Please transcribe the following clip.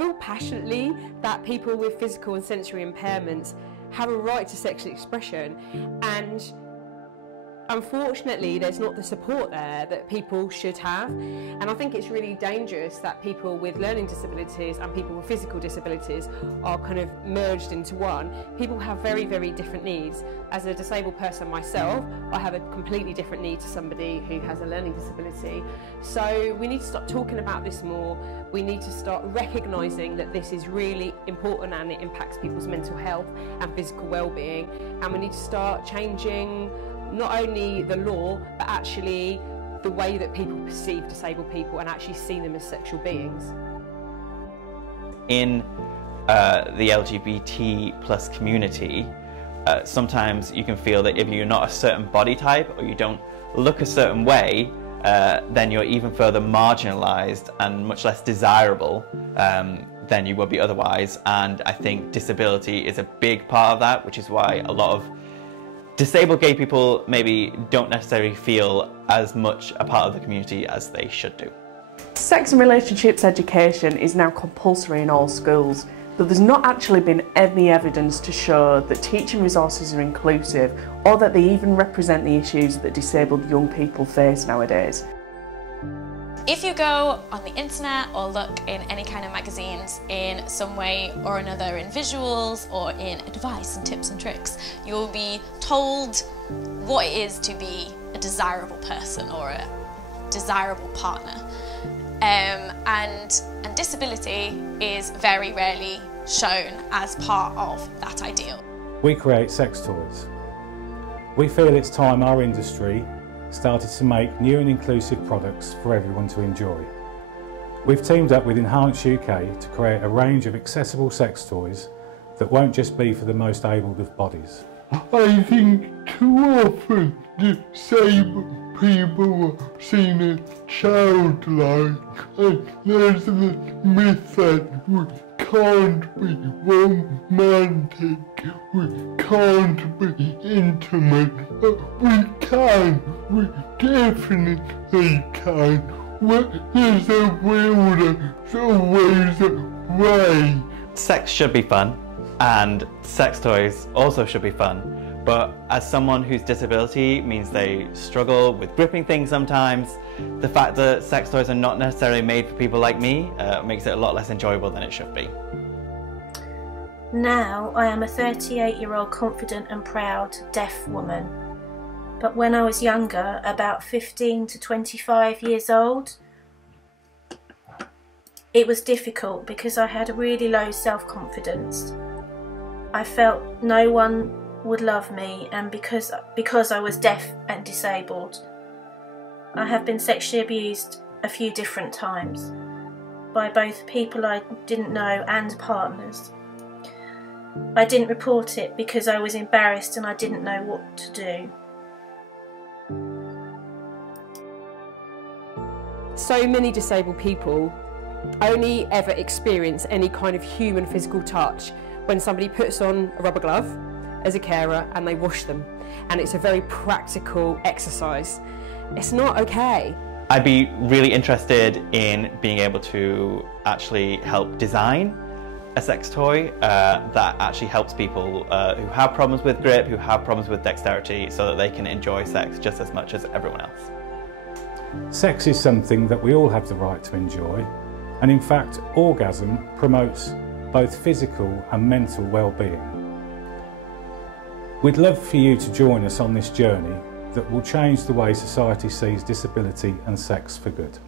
feel passionately that people with physical and sensory impairments have a right to sexual expression, and unfortunately there's not the support there that people should have. And I think it's really dangerous that people with learning disabilities and people with physical disabilities are kind of merged into one. People have very, very different needs. As a disabled person myself, I have a completely different need to somebody who has a learning disability. So we need to start talking about this more. We need to start recognising that this is really important and it impacts people's mental health and physical well-being. And we need to start changing not only the law, but actually the way that people perceive disabled people and actually see them as sexual beings. In the LGBT plus community, sometimes you can feel that if you're not a certain body type or you don't look a certain way, then you're even further marginalised and much less desirable than you would be otherwise. And I think disability is a big part of that, which is why a lot of disabled gay people maybe don't necessarily feel as much a part of the community as they should do. Sex and relationships education is now compulsory in all schools, but there's not actually been any evidence to show that teaching resources are inclusive or that they even represent the issues that disabled young people face nowadays. If you go on the internet or look in any kind of magazines in some way or another, in visuals or in advice and tips and tricks, you'll be told what it is to be a desirable person or a desirable partner. And disability is very rarely shown as part of that ideal. We create sex toys. We feel it's time our industry started to make new and inclusive products for everyone to enjoy. We've teamed up with Enhance UK to create a range of accessible sex toys that won't just be for the most abled of bodies. I think too often disabled people are seen as childlike, and there's the myth that we can't be romantic, we can't be intimate, but we can, we definitely can. There's a will, there's always a way. Sex should be fun, and sex toys also should be fun. But as someone whose disability means they struggle with gripping things sometimes, the fact that sex toys are not necessarily made for people like me makes it a lot less enjoyable than it should be. Now I am a 38-year-old confident and proud deaf woman. But when I was younger, about 15 to 25 years old, it was difficult because I had a really low self-confidence. I felt no one would love me, and because I was deaf and disabled. I have been sexually abused a few different times by both people I didn't know and partners. I didn't report it because I was embarrassed and I didn't know what to do. So many disabled people only ever experience any kind of human physical touch when somebody puts on a rubber glove as a carer and they wash them, and it's a very practical exercise. It's not okay. I'd be really interested in being able to actually help design a sex toy that actually helps people who have problems with grip, who have problems with dexterity, so that they can enjoy sex just as much as everyone else. Sex is something that we all have the right to enjoy, and in fact orgasm promotes both physical and mental well-being. We'd love for you to join us on this journey that will change the way society sees disability and sex for good.